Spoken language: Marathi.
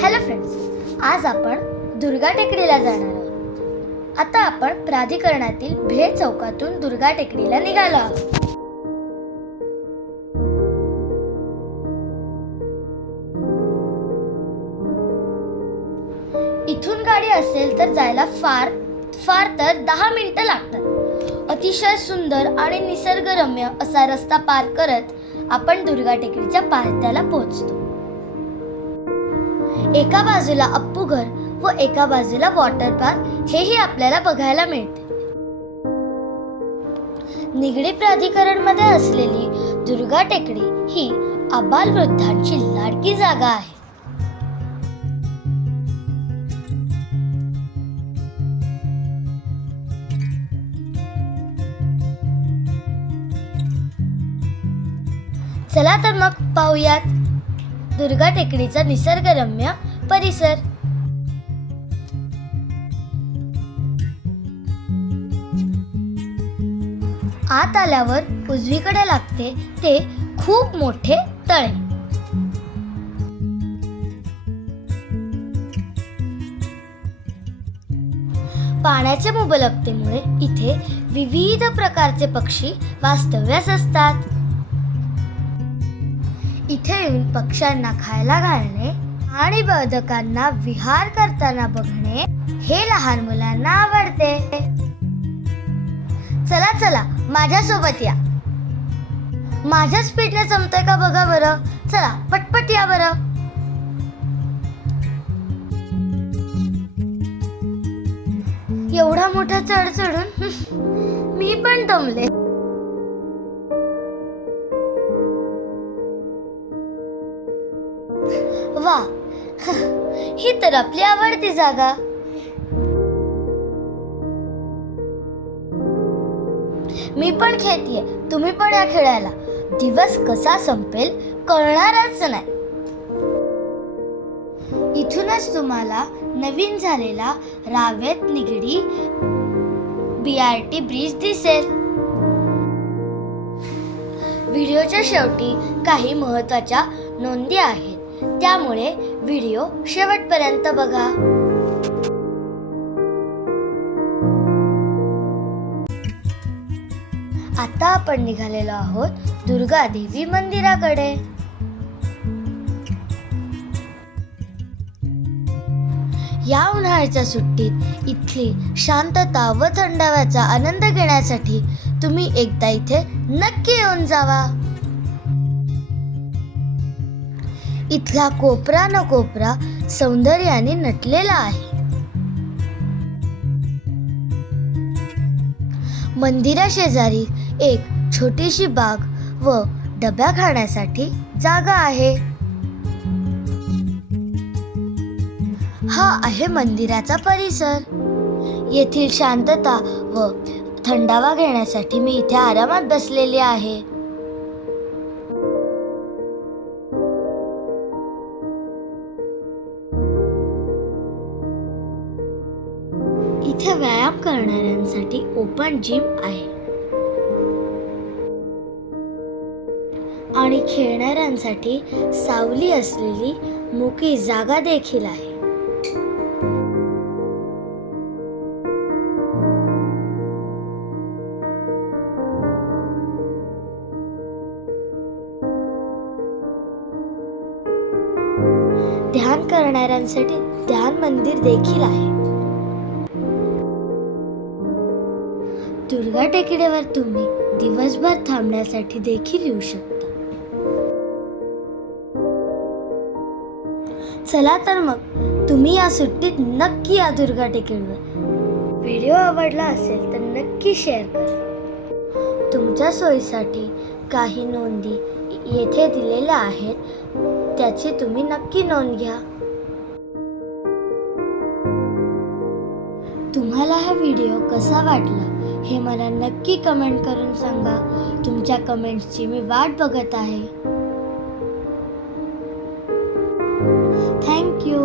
हॅलो फ्रेंड्स, आज आपण दुर्गा टेकडीला जाणार आहोत. आता आपण प्राधिकरणातील भेद चौकातून दुर्गा टेकडीला निघालो आहोत. इथून गाडी असेल तर जायला फार तर 10 मिनिटं लागतात. अतिशय सुंदर आणि निसर्गरम्य असा रस्ता पार करत आपण दुर्गा टेकडीच्या पायथ्याला पोहोचतो. एका बाजूला अप्पू घर व एका बाजूला वॉटर पार्क हेही आपल्याला बघायला मिळते. निगडी प्राधिकरण मध्ये असलेली दुर्गा टेकडी ही आबालवृद्धांची लाडकी जागा आहे. चला तर मग पाहूयात दुर्गा टेकडीचा निसर्गरम्य परिसर. आत आल्यावर उजवीकडे लागते ते खूप मोठे तळे. पाण्याच्या मुबलकतेमुळे इथे विविध प्रकारचे पक्षी वास्तव्यास असतात. इथे येऊन पक्ष्यांना खायला घालणे आणि बदकांना विहार करताना बघणे हे लहान मुलांना आवडते. चला चला माझ्या सोबत या. माझ्या स्पीडने जमतंय का बघा बरं. चला पटपट या बरं. एवढा मोठा चढ चढून मी पण दमले. वा, ही तर आपली आवडती जागा. मी पण खेळतीये, तुम्ही पण या खेळायला. दिवस कसा संपेल कळणारच नाही. इथूनच तुम्हाला नवीन झालेला रावेत निगडी BRT ब्रिज दिसेल. व्हिडिओच्या शेवटी काही महत्त्वाच्या नोंदी आहेत, त्यामुळे व्हिडिओ शेवटपर्यंत बघा. आता आपण निघालेलो आहोत दुर्गा देवी मंदिराकडे. या उन्हाळ्याच्या सुट्टीत इथली शांतता व थंडाव्याचा आनंद घेण्यासाठी तुम्ही एकदा इथे नक्की येऊन जावा. इथला कोपरा न कोपरा सौंदर्याने नटलेला आहे. मंदिरा शेजारी एक छोटीशी बाग व डब्या खाण्यासाठी जागा आहे. हा आहे मंदिराचा परिसर. येथील शांतता व थंडावा घेण्यासाठी मी इथे आरामात बसलेली आहे. इथे व्यायाम करणाऱ्यांसाठी ओपन जिम आहे आणि खेळणाऱ्यांसाठी सावली असलेली मोकळी जागा देखील आहे. ध्यान करणाऱ्यांसाठी ध्यान मंदिर देखील आहे. दुर्गा टेकडीवर तुम्ही दिवसभर थांबण्यासाठी देखील येऊ शकता. चला तर मग तुम्ही या सुट्टीत नक्की या दुर्गा टेकडीवर. व्हिडिओ आवडला असेल तर नक्की शेअर करा. तुमच्या सोयीसाठी काही नोंदी येथे दिलेल्या आहेत, त्याची तुम्ही नक्की नोंद घ्या. तुम्हाला हा व्हिडिओ कसा वाटला हे मला नक्की कमेंट करून सांगा. तुमच्या कमेंट्सची मी वाट बघत आहे. Thank you.